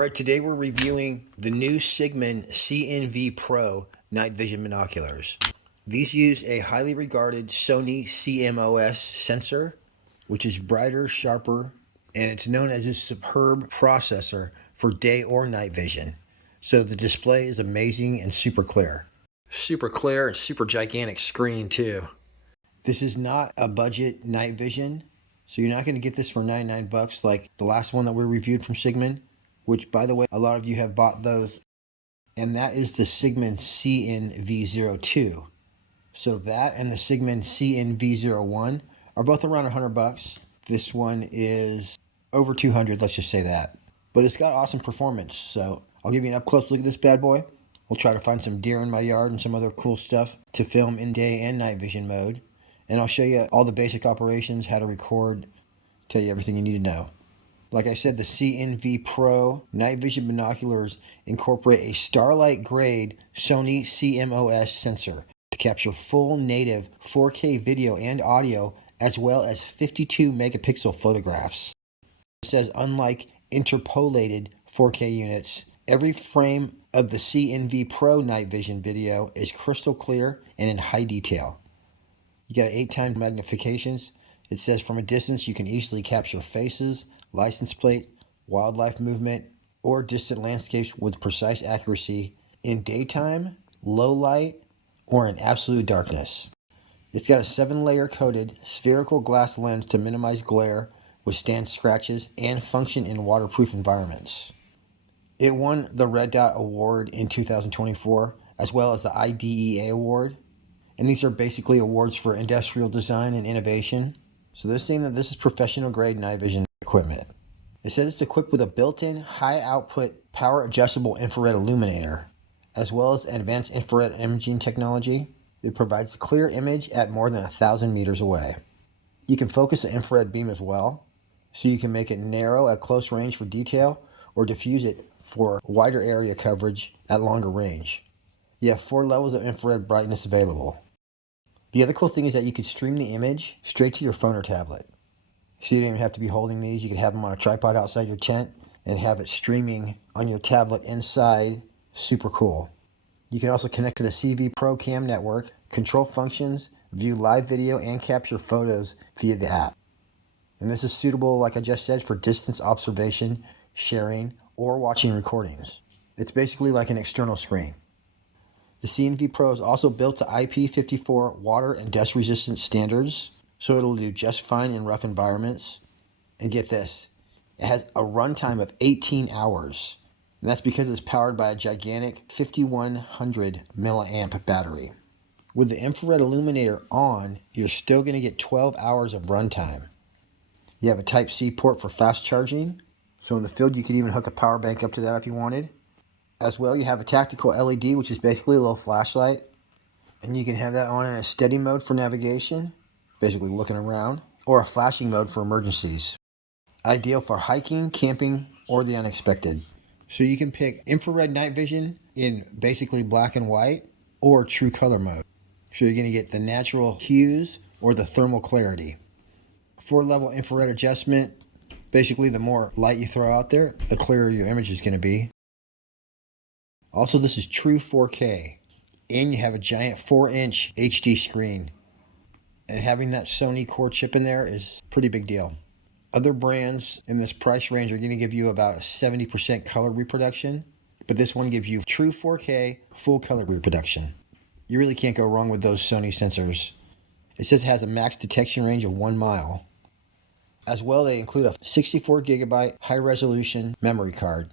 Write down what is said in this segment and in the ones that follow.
Alright, today we're reviewing the new Cigman CNVPRO Night Vision Binoculars. These use a highly regarded Sony CMOS sensor, which is brighter, sharper, and it's known as a superb processor for day or night vision. So the display is amazing and super clear. Super clear and super gigantic screen too. This is not a budget night vision, so you're not going to get this for 99 bucks like the last one that we reviewed from Cigman, which, by the way, a lot of you have bought those, and that is the Cigman CNV02. So that and the Cigman CNV01 are both around 100 bucks. This one is over 200, let's just say that. But it's got awesome performance, so I'll give you an up-close look at this bad boy. We'll try to find some deer in my yard and some other cool stuff to film in day and night vision mode. And I'll show you all the basic operations, how to record, tell you everything you need to know. Like I said, the CNVPRO Night Vision Binoculars incorporate a Starlight grade Sony CMOS sensor to capture full native 4K video and audio, as well as 52 megapixel photographs. It says, unlike interpolated 4K units, every frame of the CNVPRO Night Vision video is crystal clear and in high detail. You got 8x magnifications. It says from a distance you can easily capture faces, license plate, wildlife movement, or distant landscapes with precise accuracy in daytime, low light, or in absolute darkness. It's got a 7-layer coated spherical glass lens to minimize glare, withstand scratches, and function in waterproof environments. It won the Red Dot Award in 2024, as well as the IDEA Award. And these are basically awards for industrial design and innovation. So they're saying that this is professional grade night vision equipment. It says it's equipped with a built-in high output power adjustable infrared illuminator, as well as advanced infrared imaging technology. It provides a clear image at more than 1,000 meters away. You can focus the infrared beam as well, so you can make it narrow at close range for detail or diffuse it for wider area coverage at longer range. You have 4 levels of infrared brightness available. The other cool thing is that you could stream the image straight to your phone or tablet. So you don't even have to be holding these. You could have them on a tripod outside your tent and have it streaming on your tablet inside. Super cool. You can also connect to the CVPRO Cam network, control functions, view live video, and capture photos via the app. And this is suitable, like I just said, for distance observation, sharing, or watching recordings. It's basically like an external screen. The CNVPRO is also built to IP54 water and dust resistant standards, so it'll do just fine in rough environments. And get this, it has a runtime of 18 hours. And that's because it's powered by a gigantic 5100 milliamp battery. With the infrared illuminator on, you're still going to get 12 hours of runtime. You have a Type-C port for fast charging, so in the field you could even hook a power bank up to that if you wanted. As well, you have a tactical LED, which is basically a little flashlight. And you can have that on in a steady mode for navigation, basically looking around, or a flashing mode for emergencies. Ideal for hiking, camping, or the unexpected. So you can pick infrared night vision in basically black and white or true color mode. So you're going to get the natural hues or the thermal clarity. 4-level infrared adjustment. Basically, the more light you throw out there, the clearer your image is going to be. Also, this is true 4K, and you have a giant 4-inch HD screen. And having that Sony core chip in there is a pretty big deal. Other brands in this price range are going to give you about a 70% color reproduction, but this one gives you true 4K, full color reproduction. You really can't go wrong with those Sony sensors. It says it has a max detection range of 1 mile. As well, they include a 64 gigabyte high resolution memory card.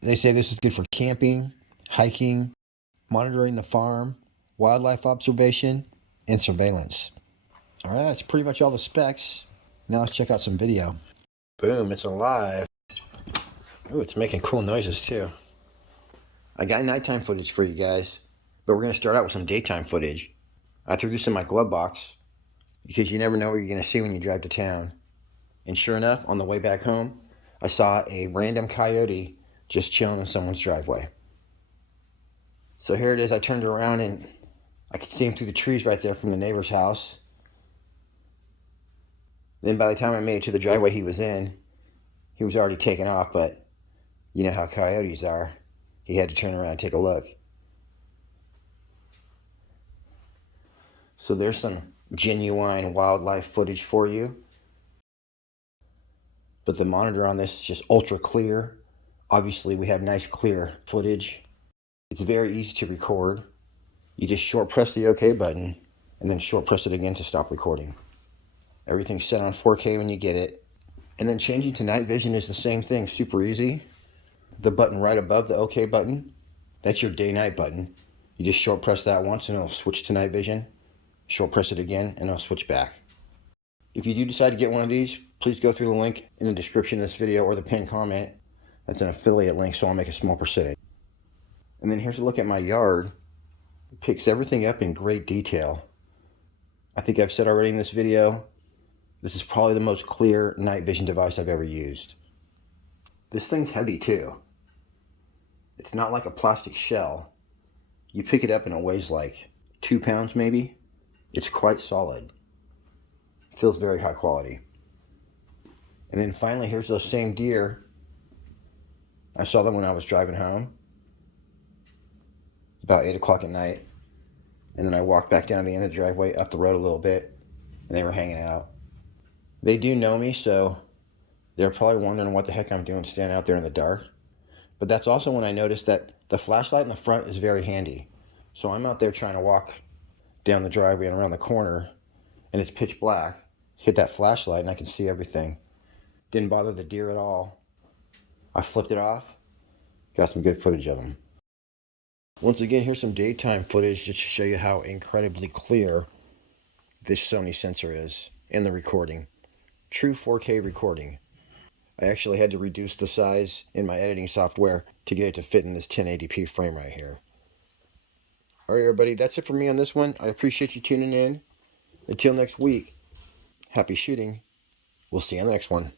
They say this is good for camping, hiking, monitoring the farm, wildlife observation, and surveillance. All right, that's pretty much all the specs. Now let's check out some video. Boom, it's alive. Ooh, it's making cool noises too. I got nighttime footage for you guys, but we're going to start out with some daytime footage. I threw this in my glove box because you never know what you're going to see when you drive to town. And sure enough, on the way back home, I saw a random coyote just chilling in someone's driveway. So here it is. I turned around and I could see him through the trees right there from the neighbor's house. Then by the time I made it to the driveway he was in, he was already taken off, but You know how coyotes are. He had to turn around and take a look. So there's some genuine wildlife footage for you. But the monitor on this is just ultra clear. Obviously we have nice clear footage. It's very easy to record. You just short press the OK button and then short press it again to stop recording. Everything's set on 4K when you get it. And then changing to night vision is the same thing, super easy. The button right above the OK button, that's your day-night button. You just short press that once and it'll switch to night vision. Short press it again and it'll switch back. If you do decide to get one of these, please go through the link in the description of this video or the pinned comment. That's an affiliate link, so I'll make a small percentage. And then here's a look at my yard. It picks everything up in great detail. I think I've said already in this video, this is probably the most clear night vision device I've ever used. This thing's heavy too. It's not like a plastic shell. You pick it up and it weighs like 2 pounds maybe. It's quite solid. It feels very high quality. And then finally, here's those same deer. I saw them when I was driving home. About 8 o'clock at night. And then I walked back down the end of the driveway, up the road a little bit, and they were hanging out. They do know me, so they're probably wondering what the heck I'm doing standing out there in the dark. But that's also when I noticed that the flashlight in the front is very handy. So I'm out there trying to walk down the driveway and around the corner, and it's pitch black. Hit that flashlight and I can see everything. Didn't bother the deer at all. I flipped it off. Got some good footage of them. Once again, here's some daytime footage just to show you how incredibly clear this Sony sensor is in the recording. True 4K recording. I actually had to reduce the size in my editing software to get it to fit in this 1080p frame right here. Alright everybody, that's it for me on this one. I appreciate you tuning in. Until next week, happy shooting. We'll see you on the next one.